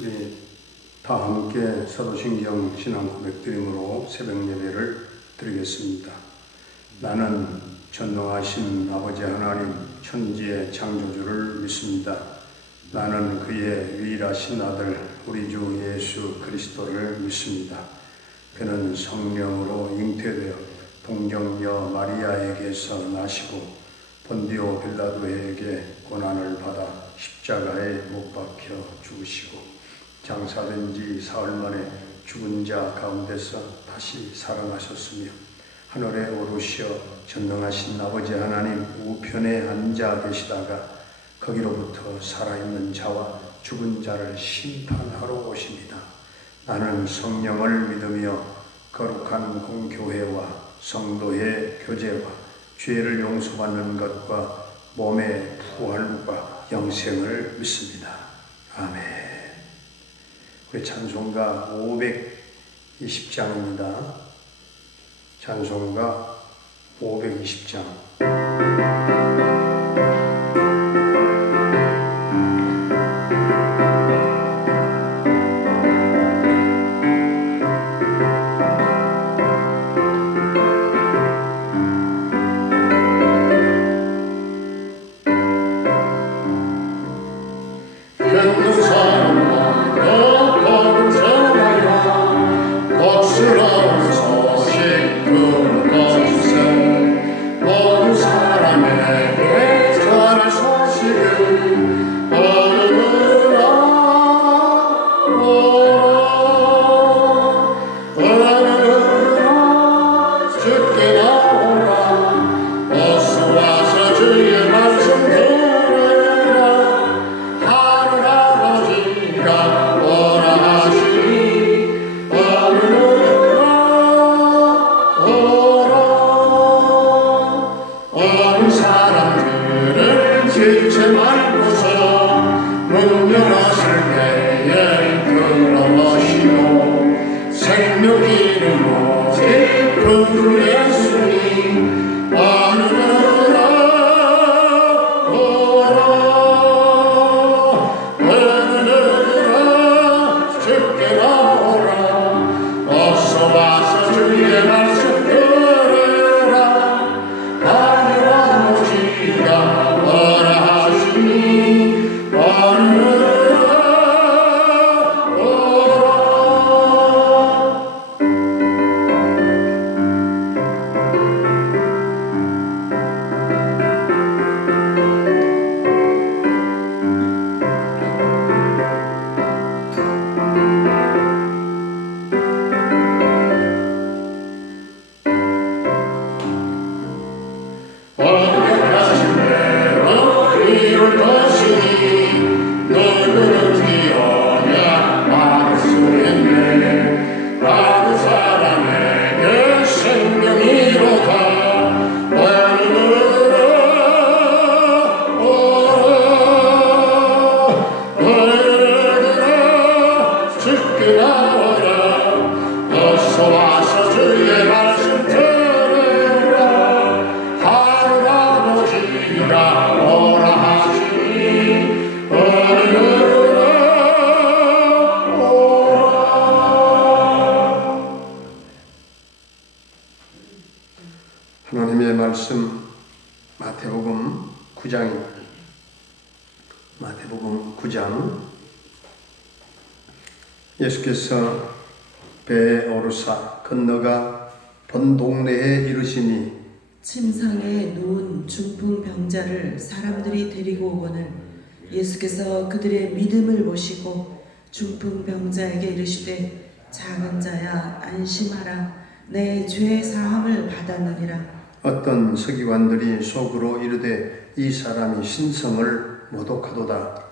우리 다 함께 사도신경 신앙 고백드림으로 새벽 예배를 드리겠습니다. 나는 전능하신 아버지 하나님 천지의 창조주를 믿습니다. 나는 그의 유일하신 아들 우리 주 예수 그리스도를 믿습니다. 그는 성령으로 잉태되어 동정녀 마리아에게서 나시고 본디오 빌라도에게 고난을 받아 십자가에 못 박혀 죽으시고 장사된 지 사흘 만에 죽은 자 가운데서 다시 살아나셨으며 하늘에 오르시어 전능하신 아버지 하나님 우편에 앉아 계시다가 거기로부터 살아있는 자와 죽은 자를 심판하러 오십니다. 나는 성령을 믿으며 거룩한 공교회와 성도의 교제와 죄를 용서받는 것과 몸의 부활과 영생을 믿습니다. 아멘. 우리 찬송가 520장입니다. 찬송가 520장. 하나님의 말씀 마태복음 9장입니다. 마태복음 9장. 예수께서 배에 오르사 건너가 본 동네에 이르시니 침상에 누운 중풍 병자를 사람들이 데리고 오거늘 예수께서 그들의 믿음을 보시고 중풍 병자에게 이르시되 작은 자야 안심하라 내 죄 사함을 받았느니라. 어떤 서기관들이 속으로 이르되 이 사람이 신성을 모독하도다.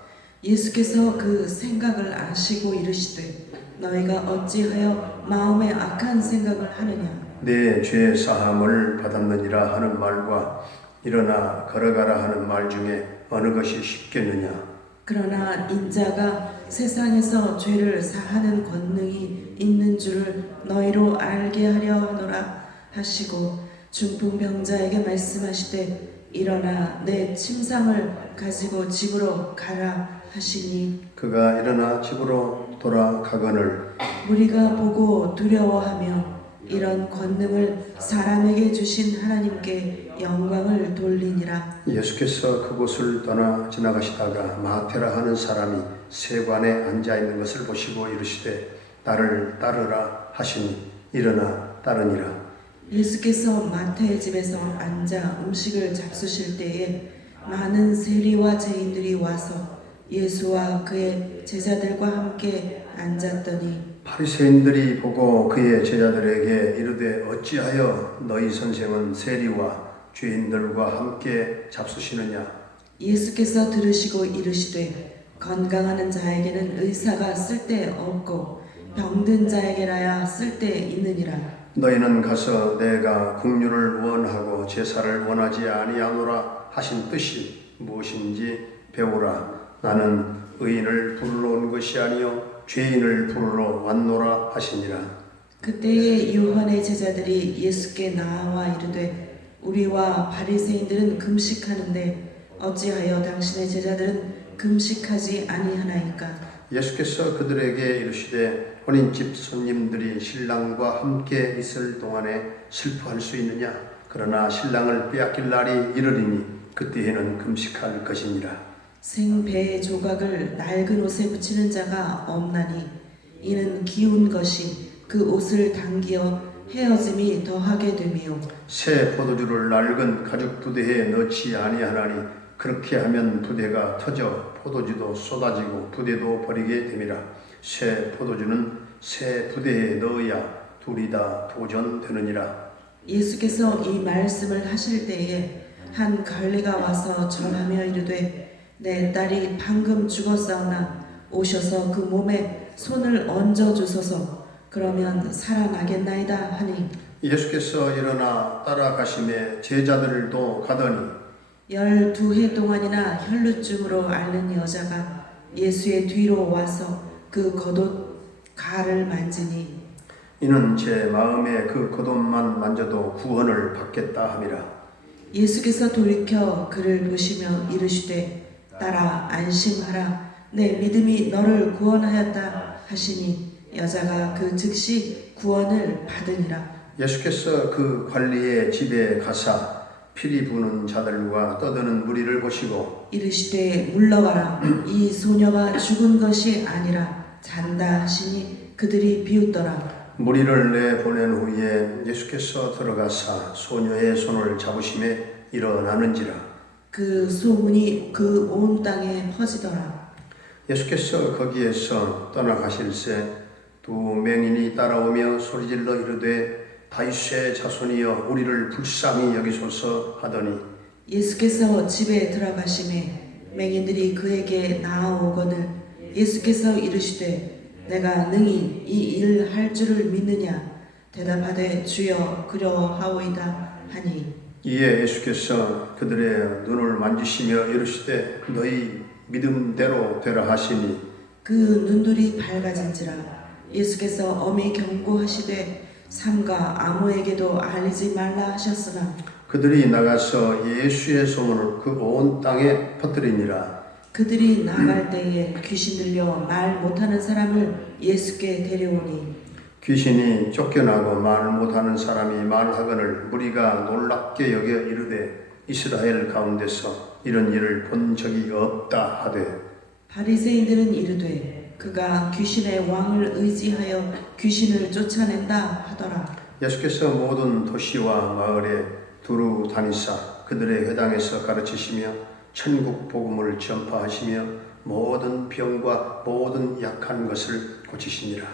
예수께서 그 생각을 아시고 이르시되 너희가 어찌하여 마음에 악한 생각을 하느냐. 내 죄 사함을 받았느니라 하는 말과 일어나 걸어가라 하는 말 중에 어느 것이 쉽겠느냐. 그러나 인자가 세상에서 죄를 사하는 권능이 있는 줄을 너희로 알게 하려노라 하시고 중풍병자에게 말씀하시되 일어나 내 침상을 가지고 집으로 가라 하시니 그가 일어나 집으로 돌아가거늘 무리가 보고 두려워하며 이런 권능을 사람에게 주신 하나님께 영광을 돌리니라. 예수께서 그곳을 떠나 지나가시다가 마테라 하는 사람이 세관에 앉아 있는 것을 보시고 이르시되 나를 따르라 하시니 일어나 따르니라. 예수께서 마태의 집에서 앉아 음식을 잡수실 때에 많은 세리와 죄인들이 와서 예수와 그의 제자들과 함께 앉았더니 바리새인들이 보고 그의 제자들에게 이르되 어찌하여 너희 선생은 세리와 죄인들과 함께 잡수시느냐. 예수께서 들으시고 이르시되 건강하는 자에게는 의사가 쓸데없고 병든 자에게라야 쓸데있느니라. 너희는 가서 내가 긍휼을 원하고 제사를 원하지 아니하노라 하신 뜻이 무엇인지 배우라. 나는 의인을 부르러 온 것이 아니요 죄인을 부르러 왔노라 하시니라. 그때에 요한의 제자들이 예수께 나와 이르되 우리와 바리새인들은 금식하는데 어찌하여 당신의 제자들은 금식하지 아니하나이까. 예수께서 그들에게 이르시되 혼인집 손님들이 신랑과 함께 있을 동안에 슬퍼할 수 있느냐. 그러나 신랑을 빼앗길 날이 이르리니 그때에는 금식할 것이니라. 생배의 조각을 낡은 옷에 붙이는 자가 없나니 이는 기운 것이 그 옷을 당기어 헤어짐이 더하게 되며 새 포도주를 낡은 가죽 부대에 넣지 아니하나니 그렇게 하면 부대가 터져 포도주도 쏟아지고 부대도 버리게 됨이라. 새 포도주는 새 부대에 넣어야 둘이 다 도전되느니라. 예수께서 이 말씀을 하실 때에 한 관리가 와서 절하며 이르되 내 딸이 방금 죽었사오나 오셔서 그 몸에 손을 얹어 주소서. 그러면 살아나겠나이다 하니 예수께서 일어나 따라가심에 제자들도 가더니 12해 동안이나 혈루증으로 앓는 여자가 예수의 뒤로 와서 그 겉옷 가를 만지니 이는 제 마음에 그 겉옷만 만져도 구원을 받겠다 함이라. 예수께서 돌이켜 그를 보시며 이르시되 딸아 안심하라 내 믿음이 너를 구원하였다 하시니 여자가 그 즉시 구원을 받으니라. 예수께서 그 관리의 집에 가사 피리 부는 자들과 떠드는 무리를 보시고 이르시되 물러가라 이 소녀가 죽은 것이 아니라 잔다 하시니 그들이 비웃더라. 무리를 내보낸 후에 예수께서 들어가사 소녀의 손을 잡으심에 일어나는지라. 그 소문이 그 온 땅에 퍼지더라. 예수께서 거기에서 떠나가실새 두 맹인이 따라오며 소리질러 이르되 다윗의 자손이여 우리를 불쌍히 여기소서 하더니 예수께서 집에 들어가심에 맹인들이 그에게 나아오거늘 예수께서 이르시되 내가 능히 이 일을 할 줄을 믿느냐. 대답하되 주여 그러하오이다 하니 이에 예수께서 그들의 눈을 만지시며 이르시되 너희 믿음대로 되라 하시니 그 눈들이 밝아진지라. 예수께서 엄히 경고하시되 삼가 아무에게도 알리지 말라 하셨으나 그들이 나가서 예수의 소문을 그 온 땅에 퍼뜨리니라. 그들이 나갈 때에 귀신 들려 말 못하는 사람을 예수께 데려오니 귀신이 쫓겨나고 말 못하는 사람이 말하거늘 무리가 놀랍게 여겨 이르되 이스라엘 가운데서 이런 일을 본 적이 없다 하되 바리새인들은 이르되 그가 귀신의 왕을 의지하여 귀신을 쫓아낸다 하더라. 예수께서 모든 도시와 마을에 두루 다니사 그들의 회당에서 가르치시며 천국 복음을 전파하시며 모든 병과 모든 약한 것을 고치시니라.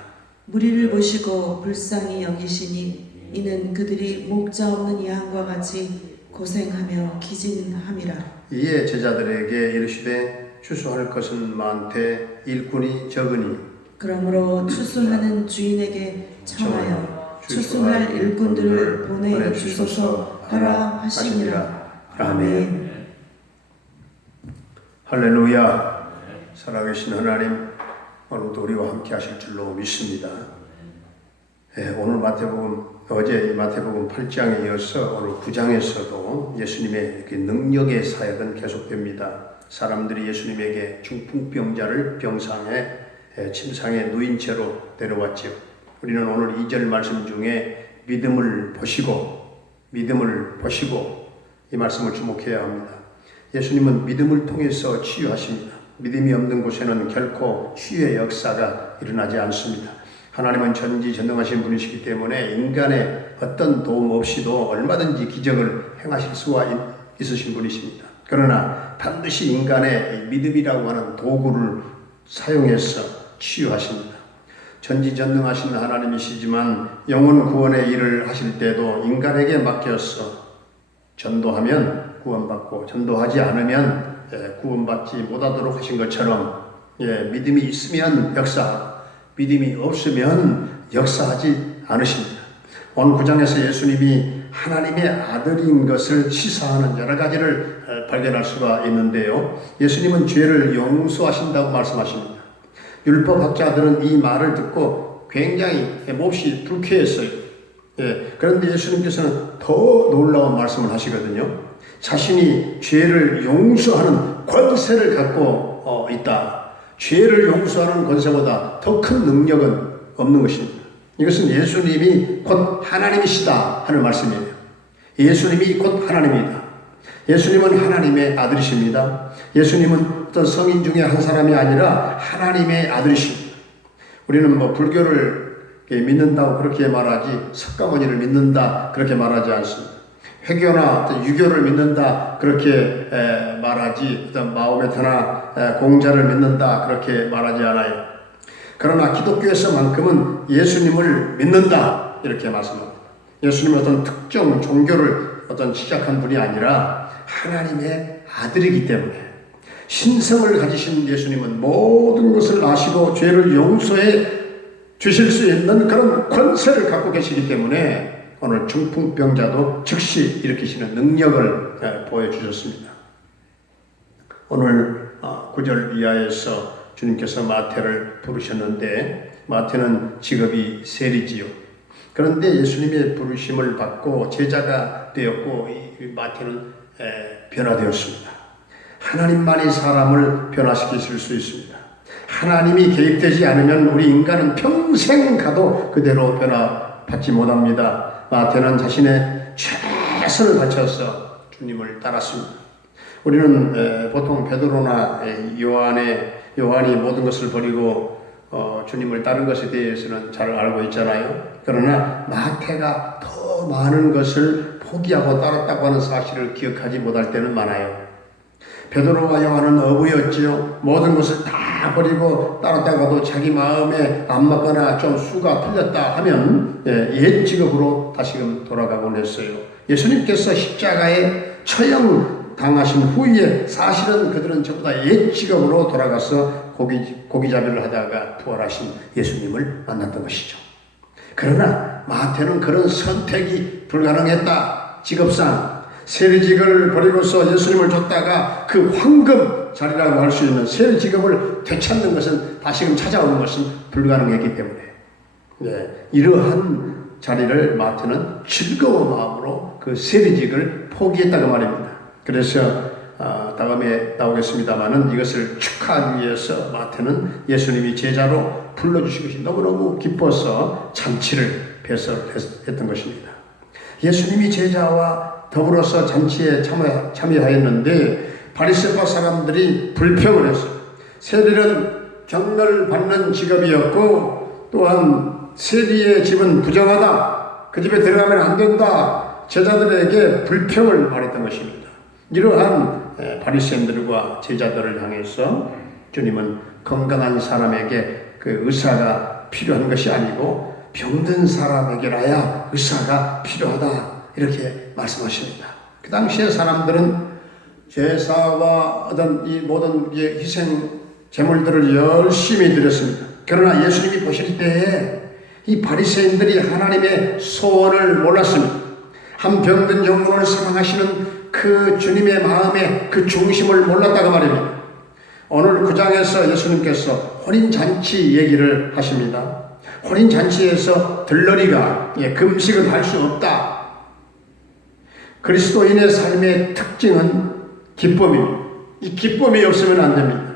무리를 보시고 불쌍히 여기시니 이는 그들이 목자 없는 양과 같이 고생하며 기진함이라. 이에 제자들에게 이르시되 추수할 것은 많되 일꾼이 적으니 그러므로 추수하는 주인에게 청하여 추수할 일꾼들을 보내주소서 하라 하시니라. 아멘. 할렐루야. 살아계신 하나님, 오늘도 우리와 함께 하실 줄로 믿습니다. 오늘 어제 마태복음 8장에 이어서 오늘 9장에서도 예수님의 능력의 사역은 계속됩니다. 사람들이 예수님에게 중풍병자를 병상에 침상에 누인 채로 데려왔지요. 우리는 오늘 2절 말씀 중에 믿음을 보시고 이 말씀을 주목해야 합니다. 예수님은 믿음을 통해서 치유하십니다. 믿음이 없는 곳에는 결코 치유의 역사가 일어나지 않습니다. 하나님은 전지전능하신 분이시기 때문에 인간의 어떤 도움 없이도 얼마든지 기적을 행하실 수가 있으신 분이십니다. 그러나 반드시 인간의 믿음이라고 하는 도구를 사용해서 치유하십니다. 전지전능하신 하나님이시지만 영혼 구원의 일을 하실 때도 인간에게 맡겨서 전도하면 구원받고 전도하지 않으면 구원받지 못하도록 하신 것처럼 믿음이 있으면 역사하고 믿음이 없으면 역사하지 않으십니다. 오늘 9장에서 예수님이 하나님의 아들인 것을 시사하는 여러 가지를 발견할 수가 있는데요. 예수님은 죄를 용서하신다고 말씀하십니다. 율법학자들은 이 말을 듣고 굉장히 몹시 불쾌했어요. 그런데 예수님께서는 더 놀라운 말씀을 하시거든요. 자신이 죄를 용서하는 권세를 갖고 있다. 죄를 용서하는 권세보다 더 큰 능력은 없는 것입니다. 이것은 예수님이 곧 하나님이시다 하는 말씀이에요. 예수님이 곧 하나님이다. 예수님은 하나님의 아들이십니다. 예수님은 어떤 성인 중에 한 사람이 아니라 하나님의 아들이십니다. 우리는 불교를 믿는다고 그렇게 말하지 석가모니를 믿는다 그렇게 말하지 않습니다. 회교나 어떤 유교를 믿는다 그렇게 말하지 어떤 마호메트나 공자를 믿는다 그렇게 말하지 않아요. 그러나 기독교에서만큼은 예수님을 믿는다 이렇게 말씀합니다. 예수님은 어떤 특정 종교를 시작한 분이 아니라 하나님의 아들이기 때문에 신성을 가지신 예수님은 모든 것을 아시고 죄를 용서해 주실 수 있는 그런 권세를 갖고 계시기 때문에 오늘 중풍병자도 즉시 일으키시는 능력을 보여주셨습니다. 오늘 9절 이하에서 주님께서 마태를 부르셨는데 마태는 직업이 세리지요. 그런데 예수님의 부르심을 받고 제자가 되었고 이 마태는 변화되었습니다. 하나님만이 사람을 변화시키실 수 있습니다. 하나님이 개입되지 않으면 우리 인간은 평생 가도 그대로 변화받지 못합니다. 마태는 자신의 최선을 바쳐서 주님을 따랐습니다. 우리는 보통 베드로나 요한이 모든 것을 버리고 주님을 따른 것에 대해서는 잘 알고 있잖아요. 그러나 마태가 더 많은 것을 포기하고 따랐다고 하는 사실을 기억하지 못할 때는 많아요. 베드로와 요한은 어부였지요. 모든 것을 다 버리고 따랐다가도 자기 마음에 안 맞거나 좀 수가 틀렸다 하면 옛 직업으로 다시금 돌아가곤 했어요. 예수님께서 십자가에 처형 당하신 후에 사실은 그들은 전부 다 옛 직업으로 돌아가서 고기잡이를 하다가 부활하신 예수님을 만났던 것이죠. 그러나 마태는 그런 선택이 불가능했다. 직업상 세리직을 버리고서 예수님을 쫓다가 그 황금 자리라고 할 수 있는 세리직업을 되찾는 것은 다시금 찾아오는 것은 불가능했기 때문에 이러한 자리를 마태는 즐거운 마음으로 그 세리직을 포기했다고 말입니다. 그래서 다음에 나오겠습니다마는 이것을 축하하기 위해서 마태는 예수님이 제자로 불러주신 것이 너무너무 기뻐서 잔치를 배설했던 것입니다. 예수님이 제자와 더불어서 잔치에 참여하였는데 바리새파 사람들이 불평을 했어요. 세리는 경멸받는 직업이었고 또한 세리의 집은 부정하다. 그 집에 들어가면 안 된다. 제자들에게 불평을 말했던 것입니다. 이러한 바리새인들과 제자들을 향해서 주님은 건강한 사람에게 그 의사가 필요한 것이 아니고 병든 사람에게라야 의사가 필요하다. 이렇게 말씀하십니다. 그 당시에 사람들은 제사와 어떤 이 모든 희생 제물들을 열심히 드렸습니다. 그러나 예수님이 보실 때에 이 바리새인들이 하나님의 소원을 몰랐습니다. 한 병든 영혼을 사랑하시는 그 주님의 마음의 그 중심을 몰랐다고 말입니다. 오늘 9장에서 예수님께서 혼인잔치 얘기를 하십니다. 혼인잔치에서 들러리가 금식을 할 수 없다. 그리스도인의 삶의 특징은 기쁨입니다. 이 기쁨이 없으면 안 됩니다.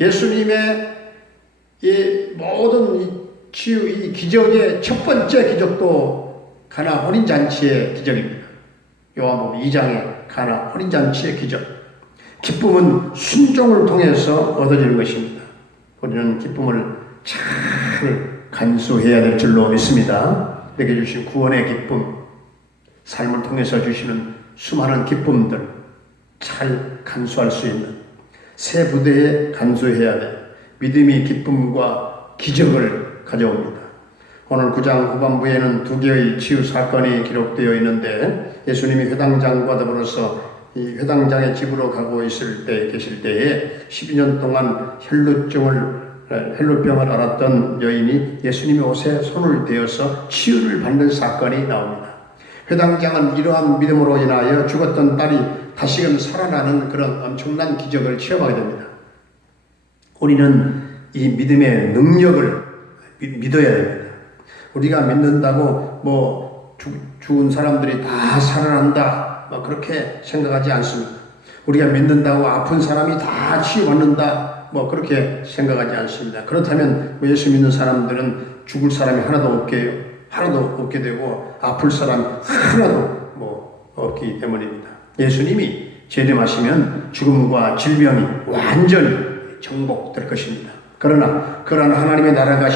예수님의 이 모든 이 치유, 이 기적의 첫 번째 기적도 가나 혼인잔치의 기적입니다. 요한복음 2장의 가나 혼인잔치의 기적. 기쁨은 순종을 통해서 얻어지는 것입니다. 우리는 기쁨을 잘 간수해야 될 줄로 믿습니다. 내게 주신 구원의 기쁨, 삶을 통해서 주시는 수많은 기쁨들 잘 간수할 수 있는 새 부대에 간수해야 될 믿음이 기쁨과 기적을 가져옵니다. 오늘 9장 후반부에는 두 개의 치유 사건이 기록되어 있는데 예수님이 회당장과 더불어서 이 회당장의 집으로 가고 계실 때에 12년 동안 혈루병을 앓았던 여인이 예수님의 옷에 손을 대어서 치유를 받는 사건이 나옵니다. 회당장은 이러한 믿음으로 인하여 죽었던 딸이 다시금 살아나는 그런 엄청난 기적을 체험하게 됩니다. 우리는 이 믿음의 능력을 믿어야 됩니다. 우리가 믿는다고 죽은 사람들이 다 살아난다 그렇게 생각하지 않습니다. 우리가 믿는다고 아픈 사람이 다 치유받는다 그렇게 생각하지 않습니다. 그렇다면 예수 믿는 사람들은 죽을 사람이 하나도 없게 되고 아플 사람이 하나도 없기 때문입니다. 예수님이 재림하시면 죽음과 질병이 완전히 정복될 것입니다. 그러나 하나님의 나라가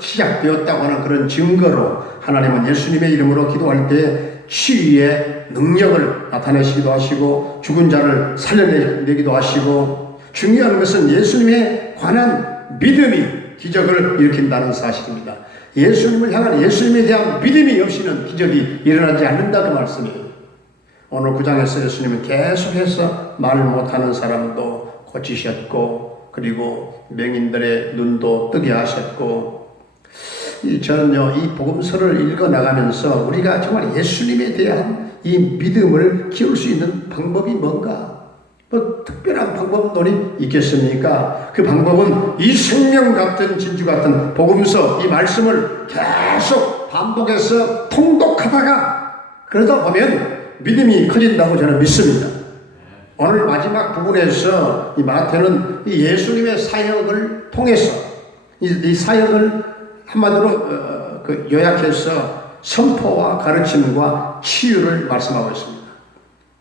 시작되었다고 하는 그런 증거로 하나님은 예수님의 이름으로 기도할 때 치유의 능력을 나타내시기도 하시고 죽은 자를 살려내기도 하시고 중요한 것은 예수님에 관한 믿음이 기적을 일으킨다는 사실입니다. 예수님을 향한 예수님에 대한 믿음이 없이는 기적이 일어나지 않는다 그 말씀이에요. 오늘 9장에서 예수님은 계속해서 말 못하는 사람도 고치셨고 그리고 맹인들의 눈도 뜨게 하셨고 저는요 이 복음서를 읽어 나가면서 우리가 정말 예수님에 대한 이 믿음을 키울 수 있는 방법이 뭔가 특별한 방법론이 있겠습니까? 그 방법은 이 생명 같은 진주 같은 복음서 이 말씀을 계속 반복해서 통독하다가 그러다 보면 믿음이 커진다고 저는 믿습니다. 오늘 마지막 부분에서 이 마태는 이 예수님의 사역을 통해서 이 사역을 한마디로 요약해서 선포와 가르침과 치유를 말씀하고 있습니다.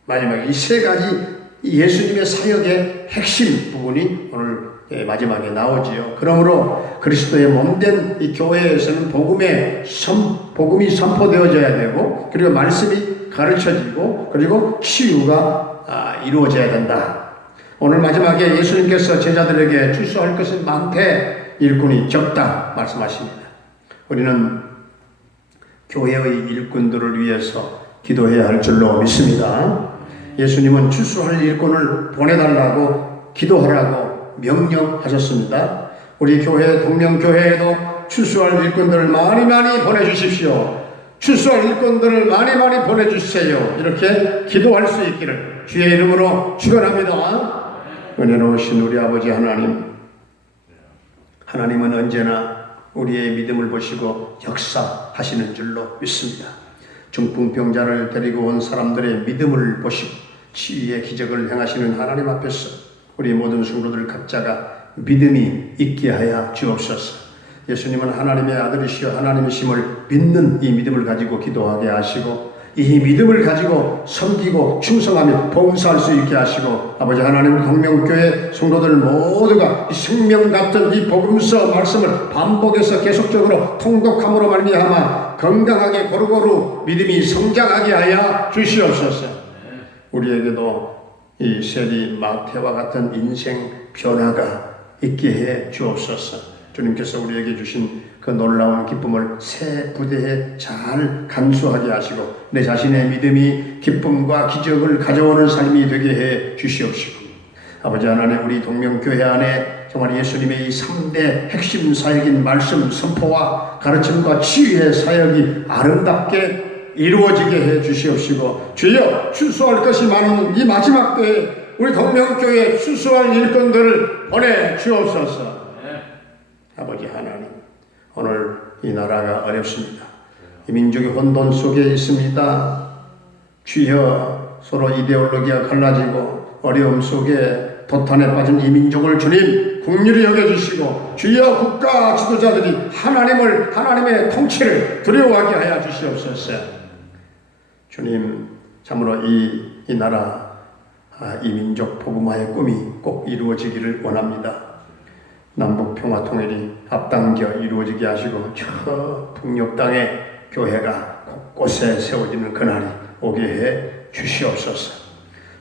마지막에 이 세 가지 예수님의 사역의 핵심 부분이 오늘 마지막에 나오지요. 그러므로 그리스도의 몸된 이 교회에서는 복음이 선포되어져야 되고 그리고 말씀이 가르쳐지고 그리고 치유가 이루어져야 된다. 오늘 마지막에 예수님께서 제자들에게 출소할 것은 많되 일꾼이 적다 말씀하십니다. 우리는 교회의 일꾼들을 위해서 기도해야 할 줄로 믿습니다. 예수님은 출소할 일꾼을 보내달라고 기도하라고 명령하셨습니다. 우리 교회 동명교회에도 출소할 일꾼들을 많이 보내주십시오. 출소할 일꾼들을 많이 보내주세요. 이렇게 기도할 수 있기를 주의 이름으로 축원합니다. 은혜로우신 우리 아버지 하나님은 언제나 우리의 믿음을 보시고 역사하시는 줄로 믿습니다. 중풍병자를 데리고 온 사람들의 믿음을 보시고 치유의 기적을 행하시는 하나님 앞에서 우리 모든 성도들 각자가 믿음이 있게 하여 주옵소서. 예수님은 하나님의 아들이시여 하나님이심을 믿는 이 믿음을 가지고 기도하게 하시고 이 믿음을 가지고 섬기고 충성하며 봉사할 수 있게 하시고 아버지 하나님 동명교회 성도들 모두가 이 생명 같은 이 복음서 말씀을 반복해서 계속적으로 통독함으로 말미암아 건강하게 고루고루 믿음이 성장하게 하여 주시옵소서. 우리에게도 이 세리 마태와 같은 인생 변화가 있게 해 주옵소서. 주님께서 우리에게 주신 그 놀라운 기쁨을 새 부대에 잘 간수하게 하시고 내 자신의 믿음이 기쁨과 기적을 가져오는 삶이 되게 해 주시옵시고 아버지 하나님 우리 동명교회 안에 정말 예수님의 이 3대 핵심 사역인 말씀 선포와 가르침과 치유의 사역이 아름답게 이루어지게 해 주시옵시고 주여 출소할 것이 많은 이 마지막 때에 우리 동명교회에 출소할 일꾼들을 보내 주옵소서. 아버지 하나님 오늘 이 나라가 어렵습니다. 이 민족이 혼돈 속에 있습니다. 주여 서로 이데올로기가 갈라지고 어려움 속에 도탄에 빠진 이 민족을 주님 긍휼히 여겨주시고 주여 국가 지도자들이 하나님의 통치를 두려워하게 하여 주시옵소서. 주님 참으로 이 나라 이 민족 복음화의 꿈이 꼭 이루어지기를 원합니다. 남북 평화 통일이 앞당겨 이루어지게 하시고 저 북녘 땅에 교회가 곳곳에 세워지는 그날이 오게 해 주시옵소서.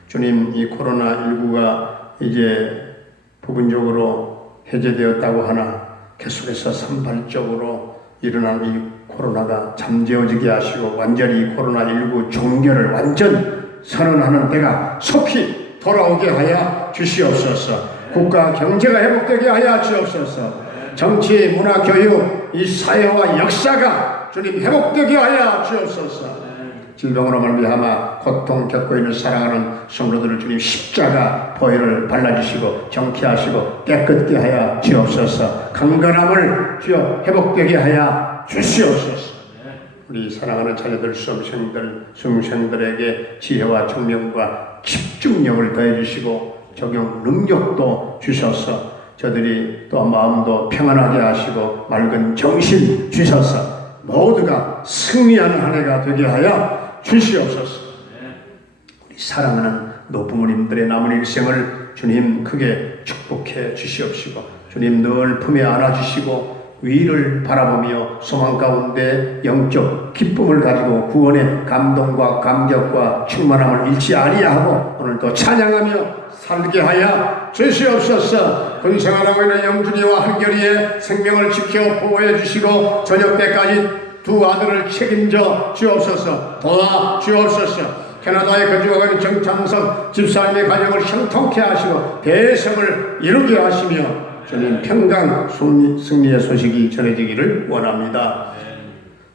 주님, 이 코로나19가 이제 부분적으로 해제되었다고 하나 계속해서 산발적으로 일어난 이 코로나가 잠재워지게 하시고 완전히 이 코로나19 종결을 완전 선언하는 때가 속히 돌아오게 하여 주시옵소서. 국가 경제가 회복되게 하여 주옵소서. 정치, 문화, 교육, 이 사회와 역사가 주님 회복되게 하여 주옵소서. 질병으로 말미암아 고통 겪고 있는 사랑하는 성도들을 주님 십자가 보혈을 발라주시고 정케하시고 깨끗게 하여 주옵소서. 강건함을 주여 회복되게 하여 주시옵소서. 우리 사랑하는 자녀들, 수험생들에게 지혜와 총명과 집중력을 더해주시고 적용 능력도 주셔서 저들이 또 마음도 평안하게 하시고 맑은 정신 주셔서 모두가 승리하는 한 해가 되게 하여 주시옵소서. 우리 사랑하는 노부모님들의 남은 일생을 주님 크게 축복해 주시옵시고 주님 늘 품에 안아주시고 위를 바라보며 소망 가운데 영적 기쁨을 가지고 구원의 감동과 감격과 충만함을 잃지 아니하고 오늘도 찬양하며 살게 하여 주시옵소서. 군생활하고 있는 영준이와 한결이의 생명을 지켜 보호해 주시고 저녁 때까지 두 아들을 책임져 주옵소서. 도와 주옵소서. 캐나다에 거주하고 있는 정창성 집사님의 가정을 형통케 하시고 대성을 이루게 하시며 주님 평강 승리의 소식이 전해지기를 원합니다.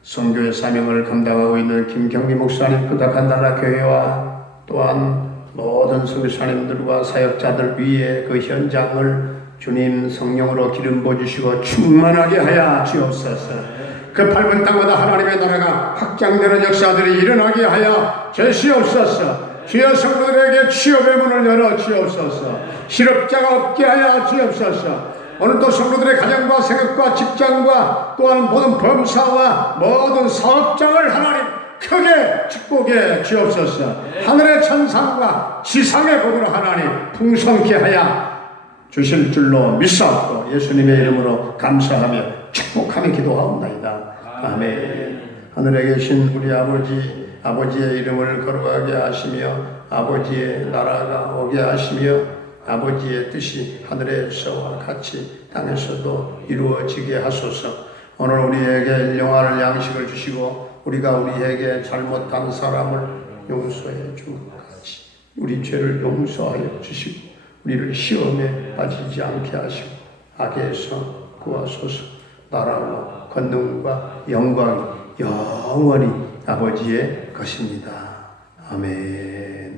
선교의 사명을 감당하고 있는 김경미 목사님 부탁한 나라 교회와 또한 모든 선교사님들과 사역자들 위에 그 현장을 주님 성령으로 기름 부어주시고 충만하게 하여 주옵소서. 그 밟은 땅마다 하나님의 나라가 확장되는 역사들이 일어나게 하여 주시옵소서. 주여 성도들에게 취업의 문을 열어 주옵소서. 실업자가 없게 하여 주옵소서. 오늘도 성도들의 가정과 생업과 직장과 또한 모든 범사와 모든 사업장을 하나님 크게 축복해 주옵소서. 하늘의 천상과 지상의 복으로 하나님 풍성케 하여 주실 줄로 믿사옵고 예수님의 이름으로 감사하며 축복하며 기도하옵나이다. 아멘. 하늘에 계신 우리 아버지의 이름을 거룩하게 하시며 아버지의 나라가 오게 하시며 아버지의 뜻이 하늘에서와 같이 땅에서도 이루어지게 하소서. 오늘 우리에게 일용할 양식을 주시고 우리가 우리에게 잘못한 사람을 용서해 준 것 같이 우리 죄를 용서하여 주시고 우리를 시험에 빠지지 않게 하시고 악에서 구하소서. 나라와 권능과 영광이 영원히 아버지의 것입니다. 아멘.